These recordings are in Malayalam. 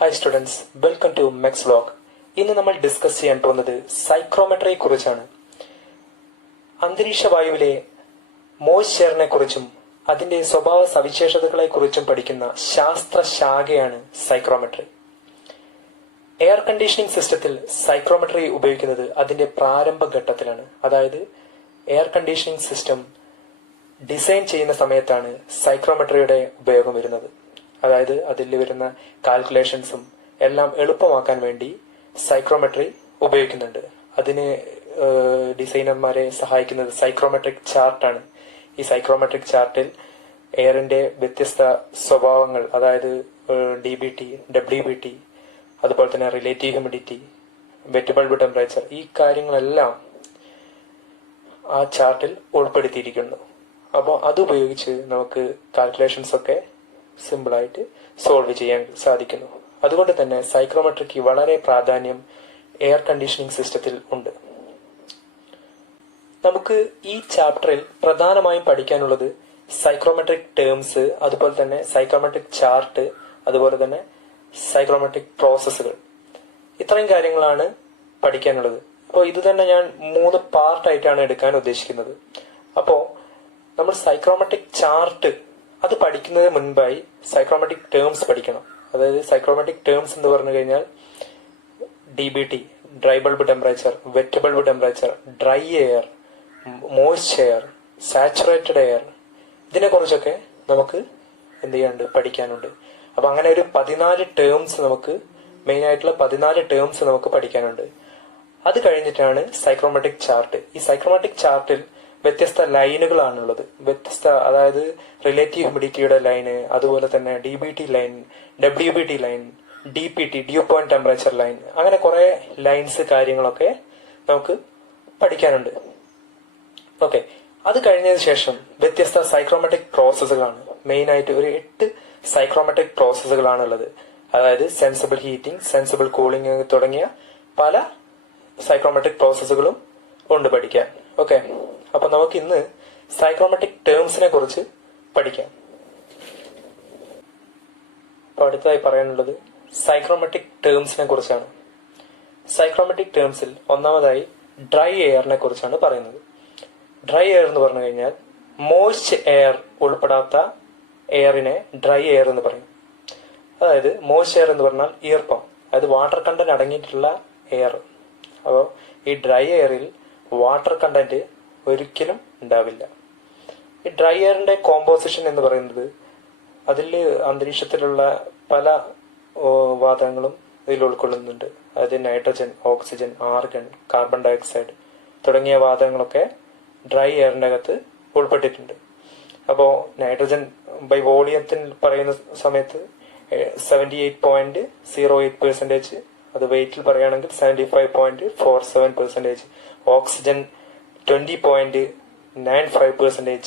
Hi students, welcome to Mechs vlog. ഇന്ന് നമ്മൾ ഡിസ്കസ് ചെയ്യാൻ പോകുന്നത് സൈക്രോമെട്രിയെ കുറിച്ചാണ്. അന്തരീക്ഷ വായുവിലെ മോയ്സ്ചറിനെ കുറിച്ചും അതിന്റെ സ്വഭാവ സവിശേഷതകളെ കുറിച്ചും പഠിക്കുന്ന ശാസ്ത്രശാഖയാണ് സൈക്രോമെട്രി. എയർ കണ്ടീഷനിങ് സിസ്റ്റത്തിൽ സൈക്രോമെട്രി ഉപയോഗിക്കുന്നത് അതിന്റെ പ്രാരംഭ ഘട്ടത്തിലാണ്. അതായത് എയർ കണ്ടീഷനിങ് സിസ്റ്റം ഡിസൈൻ ചെയ്യുന്ന സമയത്താണ് സൈക്രോമെട്രിയുടെ ഉപയോഗം വരുന്നത്. അതായത് അതിൽ വരുന്ന കാൽക്കുലേഷൻസും എല്ലാം എളുപ്പമാക്കാൻ വേണ്ടി സൈക്രോമെട്രി ഉപയോഗിക്കുന്നുണ്ട്. അതിന് ഡിസൈനർമാരെ സഹായിക്കുന്നത് സൈക്രോമെട്രിക് ചാർട്ടാണ്. ഈ സൈക്രോമെട്രിക് ചാർട്ടിൽ എയറിന്റെ വ്യത്യസ്ത സ്വഭാവങ്ങൾ, അതായത് DBT, WBT, അതുപോലെ തന്നെ relative humidity, wet bulb temperature, ഈ കാര്യങ്ങളെല്ലാം ആ ചാർട്ടിൽ ഉൾപ്പെടുത്തിയിരിക്കുന്നു. അപ്പോൾ അതുപയോഗിച്ച് നമുക്ക് കാൽക്കുലേഷൻസ് ഒക്കെ സിമ്പിളായിട്ട് സോൾവ് ചെയ്യാൻ സാധിക്കുന്നു. അതുകൊണ്ട് തന്നെ സൈക്രോമെട്രിക്ക് വളരെ പ്രാധാന്യം എയർ കണ്ടീഷനിങ് സിസ്റ്റത്തിൽ ഉണ്ട്. നമുക്ക് ഈ ചാപ്റ്ററിൽ പ്രധാനമായും പഠിക്കാനുള്ളത് സൈക്രോമെട്രിക് ടേംസ്, അതുപോലെ തന്നെ സൈക്രോമെട്രിക് ചാർട്ട്, അതുപോലെ തന്നെ സൈക്രോമെട്രിക് പ്രോസസ്സുകൾ. ഇത്രയും കാര്യങ്ങളാണ് പഠിക്കാനുള്ളത്. അപ്പോൾ ഇത് തന്നെ ഞാൻ 3 പാർട്ടായിട്ടാണ് എടുക്കാൻ ഉദ്ദേശിക്കുന്നത്. അപ്പോൾ നമ്മൾ സൈക്രോമെട്രിക് ചാർട്ട് അത് പഠിക്കുന്നതിന് മുൻപായി സൈക്രോമെട്രിക് ടേംസ് പഠിക്കണം. അതായത് സൈക്രോമെട്രിക് ടേംസ് എന്ന് പറഞ്ഞു കഴിഞ്ഞാൽ DBT, dry bulb temperature, wet bulb temperature, dry air, moisture, saturated air, ഇതിനെ കുറിച്ചൊക്കെ നമുക്ക് എന്ത് ചെയ്യാനുണ്ട്, പഠിക്കാനുണ്ട്. അപ്പൊ അങ്ങനെ ഒരു 14 ടേംസ് നമുക്ക് മെയിൻ ആയിട്ടുള്ള 14 ടേംസ് നമുക്ക് പഠിക്കാനുണ്ട്. അത് കഴിഞ്ഞിട്ടാണ് സൈക്രോമെട്രിക് ചാർട്ട്. ഈ സൈക്രോമെട്രിക് ചാർട്ടിൽ വ്യത്യസ്ത ലൈനുകളാണുള്ളത്. അതായത് റിലേറ്റീവ് ഹ്യൂമിഡിറ്റിയുടെ ലൈന്, അതുപോലെ തന്നെ DBT line, WBT line, DPT, due point temperature line, അങ്ങനെ കുറെ ലൈൻസ് കാര്യങ്ങളൊക്കെ നമുക്ക് പഠിക്കാനുണ്ട്. ഓക്കെ, അത് കഴിഞ്ഞതിന് ശേഷം വ്യത്യസ്ത സൈക്രോമെട്രിക് പ്രോസസ്സുകളാണ്. മെയിൻ ആയിട്ട് ഒരു 8 സൈക്രോമെട്രിക് പ്രോസസ്സുകളാണ് ഉള്ളത്. അതായത് സെൻസിബിൾ ഹീറ്റിംഗ്, സെൻസിബിൾ കൂളിംഗ് തുടങ്ങിയ പല സൈക്രോമെട്രിക് പ്രോസസ്സുകളും ഉണ്ട് പഠിക്കാൻ. ഓക്കെ, അപ്പൊ നമുക്ക് ഇന്ന് സൈക്രോമെട്രിക് ടേംസിനെ കുറിച്ച് പഠിക്കാം. അപ്പൊ അടുത്തതായി പറയാനുള്ളത് സൈക്രോമെട്രിക് ടേംസിനെ കുറിച്ചാണ്. സൈക്രോമെട്രിക് ടേംസിൽ ഒന്നാമതായി ഡ്രൈ എയറിനെ കുറിച്ചാണ് പറയുന്നത്. ഡ്രൈ എയർ എന്ന് പറഞ്ഞു കഴിഞ്ഞാൽ മോയ്സ്റ്റ് എയർ ഉൾപ്പെടാത്ത എയറിനെ ഡ്രൈ എയർ എന്ന് പറയും. അതായത് മോയ്സ്റ്റ് എയർ എന്ന് പറഞ്ഞാൽ ഈർപ്പം, അതായത് വാട്ടർ കണ്ടന്റ് അടങ്ങിയിട്ടുള്ള എയർ. അപ്പോൾ ഈ ഡ്രൈ എയറിൽ വാട്ടർ കണ്ടന്റ് ഒരിക്കലും ഉണ്ടാവില്ല. ഈ ഡ്രൈ എയറിന്റെ കോമ്പോസിഷൻ എന്ന് പറയുന്നത് അതിൽ അന്തരീക്ഷത്തിലുള്ള പല വാതകങ്ങളും ഇതിൽ ഉൾക്കൊള്ളുന്നുണ്ട്. അതായത് nitrogen, oxygen, argon, carbon dioxide തുടങ്ങിയ വാതകങ്ങളൊക്കെ ഡ്രൈ എയറിന്റെ അകത്ത് ഉൾപ്പെട്ടിട്ടുണ്ട്. അപ്പോൾ നൈട്രജൻ ബൈ വോളിയത്തിൽ പറയുന്ന സമയത്ത് 78.08%, അത് വെയിറ്റിൽ പറയുകയാണെങ്കിൽ 75.47%, oxygen 20.95%,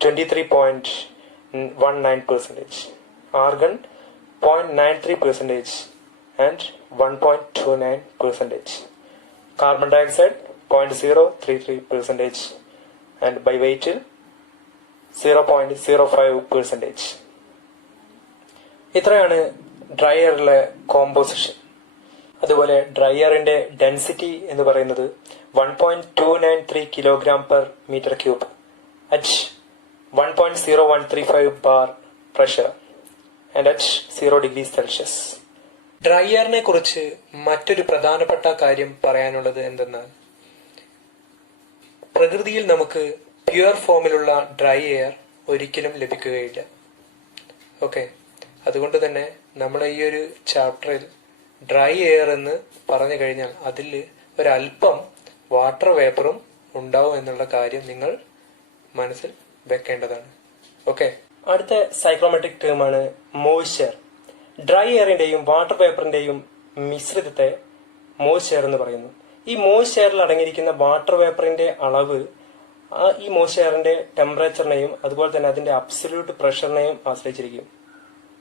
23.19%, argon 0.93% and 1.29%, carbon dioxide 0.033% and by weight 0.05%. ഇത്രയാണ് ഡ്രൈ എയറിലെ കോമ്പോസിഷൻ. അതുപോലെ ഡ്രൈ എയറിന്റെ ഡെൻസിറ്റി എന്ന് പറയുന്നത് 1.293 kg/m³ at 1.0135 bar pressure and at 0 degrees Celsius. Dry എയറിനെ കുറിച്ച് മറ്റൊരു പ്രധാനപ്പെട്ട കാര്യം പറയാനുള്ളത് എന്തെന്നാൽ, പ്രകൃതിയിൽ നമുക്ക് പ്യുവർ ഫോമിലുള്ള ഡ്രൈ എയർ ഒരിക്കലും ലഭിക്കുകയില്ല. ഓക്കെ, അതുകൊണ്ട് തന്നെ നമ്മുടെ ഈ ഒരു ചാപ്റ്ററിൽ ഡ്രൈ എയർ എന്ന് പറഞ്ഞു കഴിഞ്ഞാൽ അതിൽ ഒരല്പം വാട്ടർ വേപ്പറും ഉണ്ടാവും എന്നുള്ള കാര്യം നിങ്ങൾ മനസ്സിൽ വെക്കേണ്ടതാണ്. ഓക്കെ, അടുത്ത സൈക്രോമെട്രിക് ടേമാണ് മോയ്സ്ചർ. ഡ്രൈ എയറിന്റെയും വാട്ടർ വേപ്പറിന്റെയും മിശ്രിതത്തെ മോയ്സ്ചർ എന്ന് പറയുന്നു. ഈ മോയ്സ്ചറിൽ അടങ്ങിയിരിക്കുന്ന വാട്ടർ വേപ്പറിന്റെ അളവ് ഈ മോയ്സ്ചറിന്റെ ടെമ്പറേച്ചറിനെയും അതുപോലെ തന്നെ അതിന്റെ അബ്സല്യൂട്ട് പ്രഷറിനെയും ആശ്രയിച്ചിരിക്കും.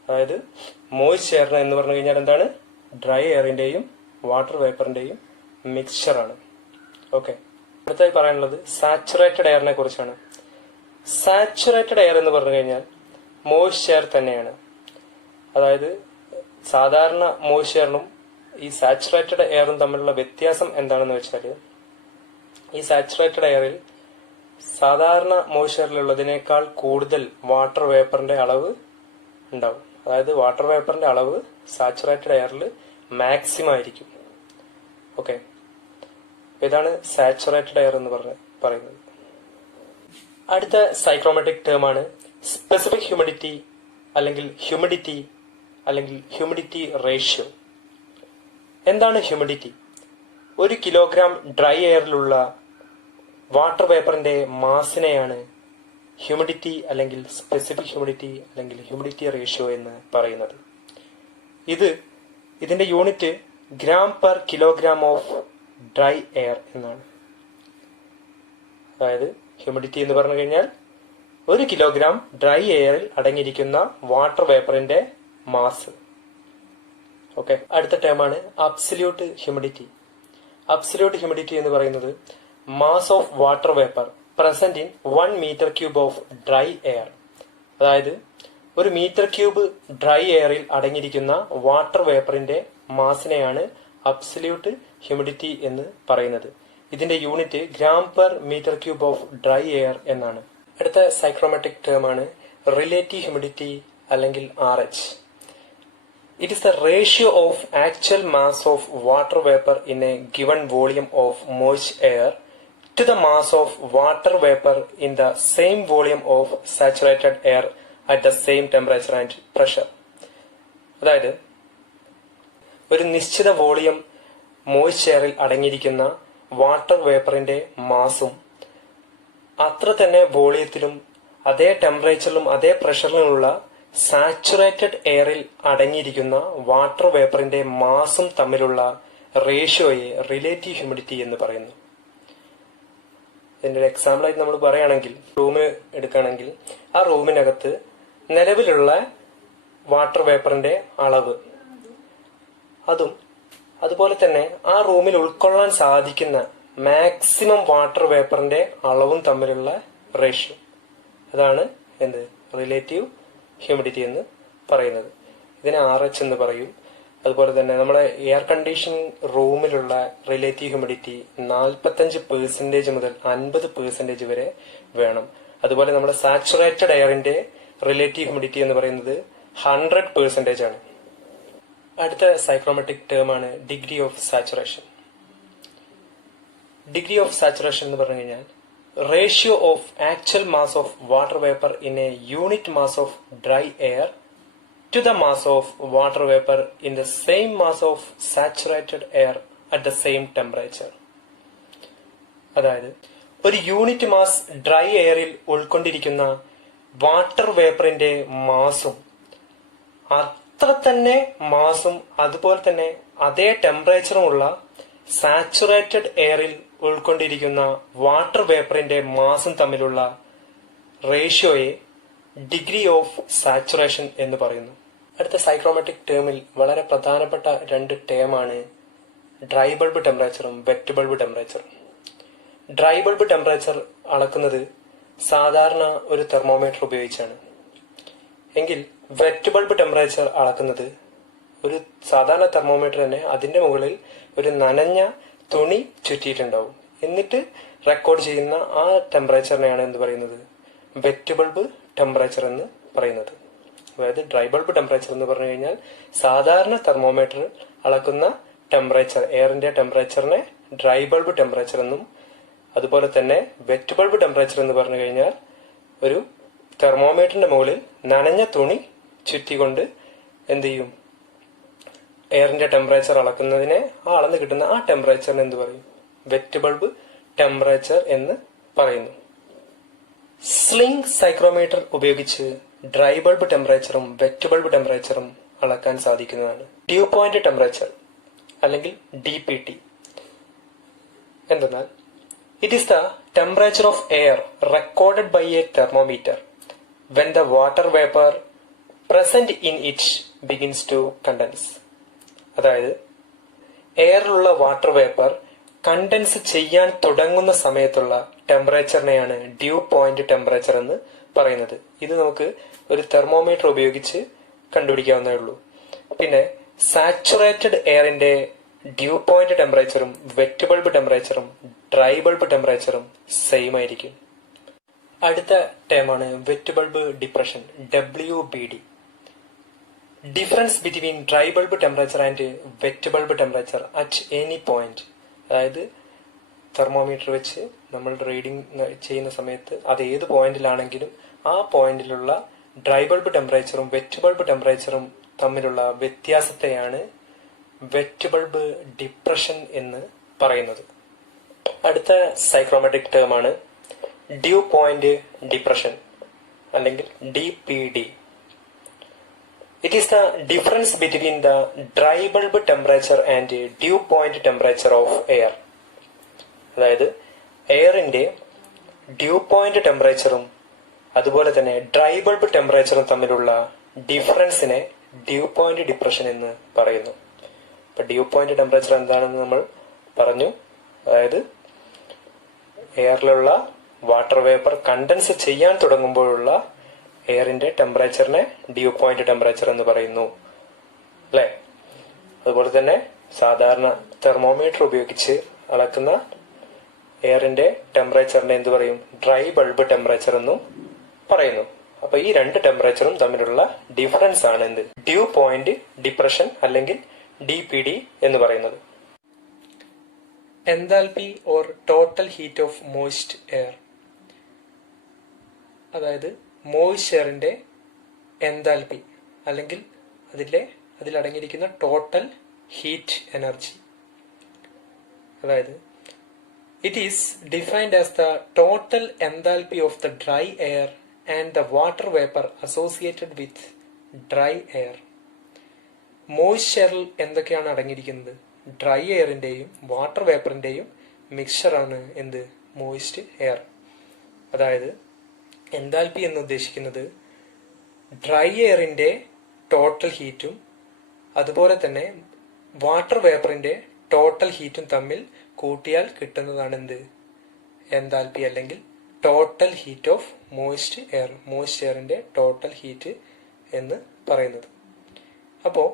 അതായത് മോയ്സ്ചർ എന്ന് പറഞ്ഞു കഴിഞ്ഞാൽ എന്താണ്, ഡ്രൈ എയറിന്റെയും വാട്ടർ വേപ്പറിന്റെയും മിക്സ്ചറാണ്. ഓക്കെ, അടുത്തായി പറയാനുള്ളത് സാച്ചുറേറ്റഡ് എയറിനെ കുറിച്ചാണ്. സാച്ചുറേറ്റഡ് എയർ എന്ന് പറഞ്ഞു കഴിഞ്ഞാൽ മോയ്സ്ചർ തന്നെയാണ്. അതായത് സാധാരണ മോയ്സ്ചറിനും ഈ സാച്ചുറേറ്റഡ് എയറും തമ്മിലുള്ള വ്യത്യാസം എന്താണെന്ന് വെച്ചാൽ, ഈ സാച്ചുറേറ്റഡ് എയറിൽ സാധാരണ മോയ്സ്ചറിലുള്ളതിനേക്കാൾ കൂടുതൽ വാട്ടർ വേപ്പറിന്റെ അളവ് ഉണ്ടാവും. അതായത് വാട്ടർ വേപ്പറിന്റെ അളവ് സാച്ചുറേറ്റഡ് എയറിൽ മാക്സിമം ആയിരിക്കും. ഓക്കെ, ഇതാണ് സാച്ചുറേറ്റഡ് എയർ എന്ന് പറയുന്നത്. അടുത്ത സൈക്രോമെട്രിക് ടേം ആണ് സ്പെസിഫിക് ഹ്യൂമിഡിറ്റി അല്ലെങ്കിൽ ഹ്യൂമിഡിറ്റി റേഷ്യോ. എന്താണ് ഹ്യൂമിഡിറ്റി? 1 കിലോഗ്രാം ഡ്രൈ എയറിലുള്ള വാട്ടർ വേപ്പറിന്റെ മാസിനെയാണ് ഹ്യൂമിഡിറ്റി അല്ലെങ്കിൽ സ്പെസിഫിക് ഹ്യൂമിഡിറ്റി അല്ലെങ്കിൽ ഹ്യൂമിഡിറ്റി റേഷ്യോ എന്ന് പറയുന്നത്. ഇതിന്റെ unit gram per kilogram of dry air എന്നാണ്. അതായത് ഹ്യൂമിഡിറ്റി എന്ന് പറഞ്ഞു കഴിഞ്ഞാൽ 1 കിലോഗ്രാം ഡ്രൈ എയറിൽ അടങ്ങിയിരിക്കുന്ന വാട്ടർ വേപ്പറിന്റെ മാസ്. ഓക്കെ, അടുത്ത ടേമാണ് അബ്സല്യൂട്ട് ഹ്യൂമിഡിറ്റി. അബ്സല്യൂട്ട് ഹ്യൂമിഡിറ്റി എന്ന് പറയുന്നത് mass of water vapour present in 1 metre cube of dry air. അതായത് 1 മീറ്റർ ക്യൂബ് ഡ്രൈ എയറിൽ അടങ്ങിയിരിക്കുന്ന വാട്ടർ വേപ്പറിന്റെ മാസിനെയാണ് അബ്സല്യൂട്ട് ഹ്യൂമിഡിറ്റി എന്ന് പറയുന്നത്. ഇതിന്റെ unit gram per metre cube of dry air എന്നാണ്. അടുത്ത സൈക്രോമെട്രിക് ടേം ആണ് റിലേറ്റീവ് ഹ്യൂമിഡിറ്റി അല്ലെങ്കിൽ RH. It is the ratio of actual mass of water vapor in a given volume of moist air to the mass of water vapor in the same volume of saturated air at the same temperature and pressure. അതായത് ഒരു നിശ്ചിത വോളിയം മോയ്സ്റ്റ് എയറിൽ അടങ്ങിയിരിക്കുന്ന വാട്ടർ വേപ്പറിന്റെ മാസും അത്ര തന്നെ വോളിയത്തിലും അതേ ടെമ്പറേച്ചറിലും അതേ പ്രഷറിലുമുള്ള സാച്ചുറേറ്റഡ് എയറിൽ അടങ്ങിയിരിക്കുന്ന വാട്ടർ വേപ്പറിന്റെ മാസും തമ്മിലുള്ള റേഷ്യോയെ റിലേറ്റീവ് ഹ്യൂമിഡിറ്റി എന്ന് പറയുന്നു. ഇതിന്റെ ഒരു എക്സാമ്പിൾ ആയിട്ട് നമ്മൾ പറയുകയാണെങ്കിൽ, റൂം എടുക്കുകയാണെങ്കിൽ ആ റൂമിനകത്ത് നിലവിലുള്ള വാട്ടർ വേപ്പറിന്റെ അളവ് അതുപോലെ തന്നെ ആ റൂമിൽ ഉൾക്കൊള്ളാൻ സാധിക്കുന്ന മാക്സിമം വാട്ടർ വേപ്പറിന്റെ അളവും തമ്മിലുള്ള റേഷ്യോ, അതാണ് റിലേറ്റീവ് ഹ്യൂമിഡിറ്റി എന്ന് പറയുന്നത്. ഇതിനെ RH എന്ന് പറയും. അതുപോലെ തന്നെ നമ്മുടെ എയർ കണ്ടീഷനിങ് റൂമിലുള്ള റിലേറ്റീവ് ഹ്യൂമിഡിറ്റി 45% മുതൽ 50% വരെ വേണം. അതുപോലെ നമ്മുടെ സാച്ചുറേറ്റഡ് എയറിന്റെ റിലേറ്റീവ് ഹ്യൂമിഡിറ്റി എന്ന് പറയുന്നത് 100% ആണ്. അടുത്ത സൈക്രോമെട്രിക് ടേം ആണ് degree of saturation. Degree of saturation എന്ന് പറഞ്ഞു കഴിഞ്ഞാൽ ratio of actual mass of water vapor in a unit mass of dry air to the mass of water vapor in the same mass of saturated air at the same temperature. അതായത് ഒരു യൂണിറ്റ് മാസ് ഡ്രൈ എയറിൽ ഉൾക്കൊണ്ടിരിക്കുന്ന വാട്ടർ വേപ്പറിന്റെ മാസും അത്ര തന്നെ മാസും അതുപോലെ തന്നെ അതേ ടെമ്പറേച്ചറുമുള്ള സാച്ചുറേറ്റഡ് എയറിൽ ഉൾക്കൊണ്ടിരിക്കുന്ന വാട്ടർ വേപ്പറിന്റെ മാസും തമ്മിലുള്ള റേഷ്യോയെ ഡിഗ്രി ഓഫ് സാച്ചുറേഷൻ എന്ന് പറയുന്നു. അടുത്ത സൈക്രോമെട്രിക് ടേമിൽ വളരെ പ്രധാനപ്പെട്ട 2 ടേമാണ് ഡ്രൈ ബൾബ് ടെമ്പറേച്ചറും വെറ്റ് ബൾബ് ടെമ്പറേച്ചറും. ഡ്രൈ ബൾബ് ടെമ്പറേച്ചർ അളക്കുന്നത് സാധാരണ ഒരു തെർമോമീറ്റർ ഉപയോഗിച്ചാണ്. എങ്കിൽ വെറ്റ് ബൾബ് ടെമ്പറേച്ചർ അളക്കുന്നത് ഒരു സാധാരണ തെർമോമീറ്റർ തന്നെ അതിന്റെ മുകളിൽ ഒരു നനഞ്ഞ തുണി ചുറ്റിയിട്ടുണ്ടാവും. എന്നിട്ട് റെക്കോർഡ് ചെയ്യുന്ന ആ ടെമ്പറേച്ചറിനെയാണ് എന്ത് പറയുന്നത്? വെറ്റ് ബൾബ് ടെമ്പറേച്ചർ എന്ന് പറയുന്നത്. അതായത് ഡ്രൈ ബൾബ് ടെമ്പറേച്ചർ എന്ന് പറഞ്ഞു കഴിഞ്ഞാൽ സാധാരണ തെർമോമീറ്റർ അളക്കുന്ന ടെമ്പറേച്ചർ, എയറിന്റെ ടെമ്പറേച്ചറിനെ ഡ്രൈ ബൾബ് ടെമ്പറേച്ചർ എന്നും, അതുപോലെ തന്നെ വെറ്റ് ബൾബ് ടെമ്പറേച്ചർ എന്ന് പറഞ്ഞു കഴിഞ്ഞാൽ ഒരു തെർമോമീറ്ററിന്റെ മുകളിൽ നനഞ്ഞ തുണി ചുറ്റിക്കൊണ്ട് എന്ത് ചെയ്യും? എയറിന്റെ ടെമ്പറേച്ചർ അളക്കുന്നതിനെ അളന്ന് കിട്ടുന്ന ആ ടെമ്പറേച്ചറിന് എന്ത് പറയും? വെറ്റ് ബൾബ് ടെമ്പറേച്ചർ എന്ന് പറയുന്നു. സ്ലിംഗ് സൈക്രോമീറ്റർ ഉപയോഗിച്ച് ഡ്രൈ ബൾബ് ടെമ്പറേച്ചറും വെറ്റ് ബൾബ് ടെമ്പറേച്ചറും അളക്കാൻ സാധിക്കുന്നതാണ്. ഡ്യൂ പോയിന്റ് ടെമ്പറേച്ചർ അല്ലെങ്കിൽ DPT എന്തെന്നാൽ it is the temperature of air recorded by a thermometer when the water vapor present in it begins to condense. അതായത് എയറിലുള്ള വാട്ടർ വേപ്പർ കണ്ടൻസ് ചെയ്യാൻ തുടങ്ങുന്ന സമയത്തുള്ള ടെമ്പറേച്ചറിനെയാണ് ഡ്യൂ പോയിന്റ് ടെമ്പറേച്ചർ എന്ന് പറയുന്നത്. ഇത് നമുക്ക് ഒരു തെർമോമീറ്റർ ഉപയോഗിച്ച് കണ്ടുപിടിക്കാവുന്നേ ഉള്ളൂ. പിന്നെ സാച്ചുറേറ്റഡ് എയറിന്റെ ഡ്യൂ പോയിന്റ് ടെമ്പറേച്ചറും വെറ്റ് ബൾബ് ടെമ്പറേച്ചറും ഡ്രൈ ബൾബ് ടെമ്പറേച്ചറും സെയിം ആയിരിക്കും. അടുത്ത ടേമാണ് wet bulb depression, WBD. Difference between dry bulb temperature and wet bulb temperature at any point. അതായത് തെർമോമീറ്റർ വെച്ച് നമ്മൾ റീഡിംഗ് ചെയ്യുന്ന സമയത്ത് അത് ഏത് പോയിന്റിലാണെങ്കിലും ആ പോയിന്റിലുള്ള ഡ്രൈ ബൾബ് ടെമ്പറേച്ചറും വെറ്റ് ബൾബ് ടെമ്പറേച്ചറും തമ്മിലുള്ള വ്യത്യാസത്തെയാണ് വെറ്റ് ബൾബ് ഡിപ്രഷൻ എന്ന് പറയുന്നത്. അടുത്ത സൈക്രോമെട്രിക് ടേമാണ് ഡ്യൂ പോയിന്റ് ഡിപ്രഷൻ അല്ലെങ്കിൽ DPD. It is the difference between the dry bulb temperature and dew point temperature of air. അതായത് എയറിന്റെ ഡ്യൂ പോയിന്റ് ടെമ്പറേച്ചറും അതുപോലെ തന്നെ ഡ്രൈ ബൾബ് ടെമ്പറേച്ചറും തമ്മിലുള്ള ഡിഫറൻസിനെ ഡ്യൂ പോയിന്റ് ഡിപ്രഷൻ എന്ന് പറയുന്നു. അപ്പൊ ഡ്യൂ പോയിന്റ് ടെമ്പറേച്ചർ എന്താണെന്ന് നമ്മൾ പറഞ്ഞു. അതായത് എയറിലുള്ള വാട്ടർ വേപ്പർ കണ്ടൻസ് ചെയ്യാൻ തുടങ്ങുമ്പോഴുള്ള എയറിന്റെ ടെമ്പറേച്ചറിനെ ഡ്യൂ പോയിന്റ് ടെമ്പറേച്ചർ എന്ന് പറയുന്നു, അല്ലെ? അതുപോലെ തന്നെ സാധാരണ തെർമോമീറ്റർ ഉപയോഗിച്ച് അളക്കുന്ന എയറിന്റെ ടെമ്പറേച്ചറിനെ എന്ത് പറയും? ഡ്രൈ ബൾബ് ടെമ്പറേച്ചർ എന്നും പറയുന്നു. അപ്പൊ ഈ രണ്ട് ടെമ്പറേച്ചറും തമ്മിലുള്ള ഡിഫറൻസ് ആണ് എന്ത്? ഡ്യൂ പോയിന്റ് ഡിപ്രഷൻ അല്ലെങ്കിൽ DPD എന്ന് പറയുന്നത്. Enthalpy or total heat of moist air. അതായത് മോയിസ്റ്റ് എയറിന്റെ എൻതാൽപി അല്ലെങ്കിൽ അതിലടങ്ങിയിരിക്കുന്ന ടോട്ടൽ ഹീറ്റ് എനർജി. അതായത് it is defined as the total enthalpy of the dry air and the water vapor associated with dry air. Moist എയറിൽ എന്തൊക്കെയാണ് അടങ്ങിയിരിക്കുന്നത്? ഡ്രൈ എയറിന്റെയും വാട്ടർ വേപ്പറിന്റെയും മിക്സറാണ് എന്ത്? Moist air. അതായത് എൻതാൽപി എന്ന് ഉദ്ദേശിക്കുന്നത് ഡ്രൈ എയറിന്റെ ടോട്ടൽ ഹീറ്റും അതുപോലെ തന്നെ വാട്ടർ വേപ്പറിന്റെ ടോട്ടൽ ഹീറ്റും തമ്മിൽ കൂട്ടിയാൽ കിട്ടുന്നതാണ് എന്ത്? എൻതാൽപി അല്ലെങ്കിൽ total heat of moist air. Moist എയറിന്റെ ടോട്ടൽ ഹീറ്റ് എന്ന് പറയുന്നത്. അപ്പോ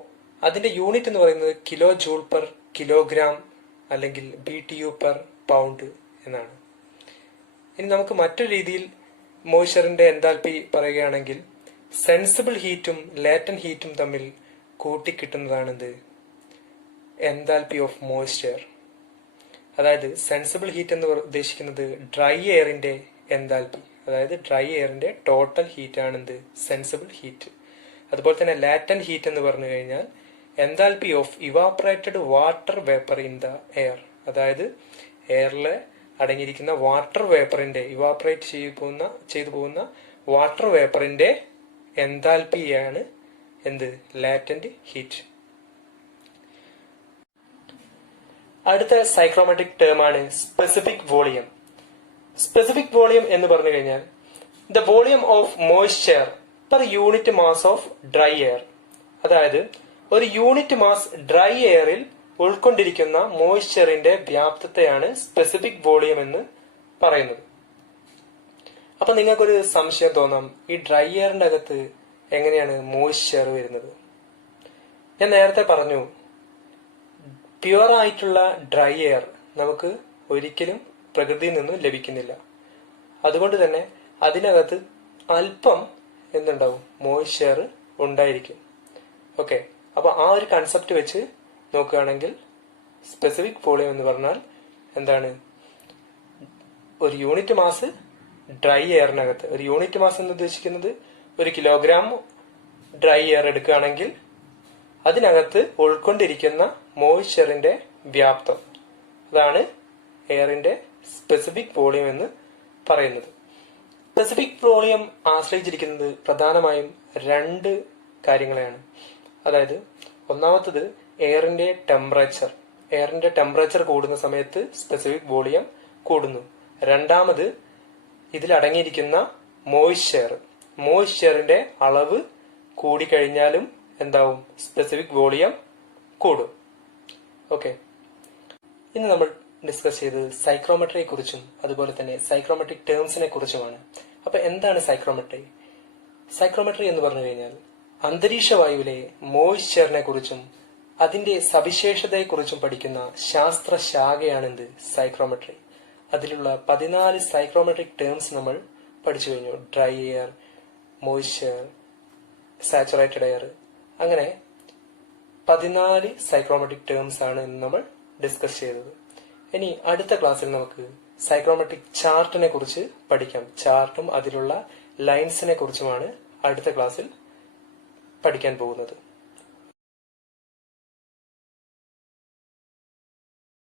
അതിന്റെ യൂണിറ്റ് എന്ന് പറയുന്നത് കിലോ ജൂൾ പെർ കിലോഗ്രാം അല്ലെങ്കിൽ BTU പെർ പൗണ്ട് എന്നാണ്. ഇനി നമുക്ക് മറ്റൊരു രീതിയിൽ മോയിസ്ചറിന്റെ എൻതാൽപി പറയുകയാണെങ്കിൽ സെൻസിബിൾ ഹീറ്റും ലേറ്റൻ ഹീറ്റും തമ്മിൽ കൂട്ടിക്കിട്ടുന്നതാണെന്ത്? Enthalpy of moisture. അതായത് സെൻസിബിൾ ഹീറ്റ് എന്ന് ഉദ്ദേശിക്കുന്നത് ഡ്രൈ എയറിന്റെ എൻതാൽപി, അതായത് ഡ്രൈ എയറിന്റെ ടോട്ടൽ ഹീറ്റ് ആണെന്ത്? Sensible heat. അതുപോലെ തന്നെ ലാറ്റൻ ഹീറ്റ് എന്ന് പറഞ്ഞു കഴിഞ്ഞാൽ enthalpy of evaporated water vapour in the air. അതായത് എയറിൽ അടങ്ങിയിരിക്കുന്ന വാട്ടർ വേപ്പറിന്റെ ഇവാപറേറ്റ് ചെയ്തു പോകുന്ന വാട്ടർ വേപ്പറിന്റെ എൻതാൽപിയാണ് എന്ത്? Latent heat. അടുത്ത സൈക്രോമെട്രിക് ടേമാണ് സ്പെസിഫിക് വോളിയം. സ്പെസിഫിക് വോളിയം എന്ന് പറഞ്ഞു കഴിഞ്ഞാൽ the volume of moisture per unit mass of dry air. അതായത് ഒരു യൂണിറ്റ് മാസ് ഡ്രൈ എയറിൽ ഉൾക്കൊണ്ടിരിക്കുന്ന മോയിസ്ചറിന്റെ വ്യാപ്തത്തെയാണ് സ്പെസിഫിക് വോളിയം എന്ന് പറയുന്നത്. അപ്പൊ നിങ്ങൾക്കൊരു സംശയം തോന്നാം, ഈ ഡ്രൈ എയറിന്റെ അകത്ത് എങ്ങനെയാണ് മോയിസ്ചർ വരുന്നത്? ഞാൻ നേരത്തെ പറഞ്ഞു, പ്യുവർ ആയിട്ടുള്ള ഡ്രൈ എയർ നമുക്ക് ഒരിക്കലും പ്രകൃതിയിൽ നിന്നും ലഭിക്കുന്നില്ല. അതുകൊണ്ട് തന്നെ അതിനകത്ത് അല്പം എന്തുണ്ടാവും? മോയിസ്ചർ ഉണ്ടായിരിക്കും. ഓക്കെ, അപ്പൊ ആ ഒരു കൺസെപ്റ്റ് വെച്ച് നോക്കുകയാണെങ്കിൽ സ്പെസിഫിക് വോളിയം എന്ന് പറഞ്ഞാൽ എന്താണ്? ഒരു യൂണിറ്റ് മാസ് ഡ്രൈ എയറിനകത്ത്, ഒരു യൂണിറ്റ് മാസ് എന്ന് ഉദ്ദേശിക്കുന്നത് 1 കിലോഗ്രാം ഡ്രൈ എയർ എടുക്കുകയാണെങ്കിൽ അതിനകത്ത് ഉൾക്കൊണ്ടിരിക്കുന്ന മോയിസ്ചറിന്റെ വ്യാപ്തം, അതാണ് എയറിന്റെ സ്പെസിഫിക് വോളിയം എന്ന് പറയുന്നത്. സ്പെസിഫിക് വോളിയം ആശ്രയിച്ചിരിക്കുന്നത് പ്രധാനമായും 2 കാര്യങ്ങളെയാണ്. അതായത് ഒന്നാമത്തത് എയറിന്റെ ടെമ്പറേച്ചർ. എയറിന്റെ ടെമ്പറേച്ചർ കൂടുന്ന സമയത്ത് സ്പെസിഫിക് വോളിയം കൂടുന്നു. രണ്ടാമത് ഇതിലടങ്ങിയിരിക്കുന്ന മോയിസ്ചർ. മോയിസ്ചറിന്റെ അളവ് കൂടിക്കഴിഞ്ഞാലും എന്താവും? സ്പെസിഫിക് വോളിയം കൂടും. ഓക്കെ, ഇന്ന് നമ്മൾ ഡിസ്കസ് ചെയ്തത് സൈക്രോമെട്രിയെ കുറിച്ചും അതുപോലെ തന്നെ സൈക്രോമെട്രിക് ടേംസിനെ കുറിച്ചുമാണ്. അപ്പൊ എന്താണ് സൈക്രോമെട്രി? സൈക്രോമെട്രി എന്ന് പറഞ്ഞു കഴിഞ്ഞാൽ അന്തരീക്ഷ വായുവിലെ മോയിസ്ചറിനെ കുറിച്ചും അതിന്റെ സവിശേഷതയെക്കുറിച്ചും പഠിക്കുന്ന ശാസ്ത്ര ശാഖയാണെന്ത്? സൈക്രോമെട്രി. അതിലുള്ള 14 സൈക്രോമെട്രിക് ടേംസ് നമ്മൾ പഠിച്ചു കഴിഞ്ഞു. Dry air, moisture, saturated air, അങ്ങനെ 14 സൈക്രോമെട്രിക് ടേംസ് ആണ് ഇന്ന് നമ്മൾ ഡിസ്കസ് ചെയ്തത്. ഇനി അടുത്ത ക്ലാസ്സിൽ നമുക്ക് സൈക്രോമെട്രിക് ചാർട്ടിനെ കുറിച്ച് പഠിക്കാം. ചാർട്ടും അതിലുള്ള ലൈൻസിനെ കുറിച്ചുമാണ് അടുത്ത ക്ലാസ്സിൽ പഠിക്കാൻ പോകുന്നത്.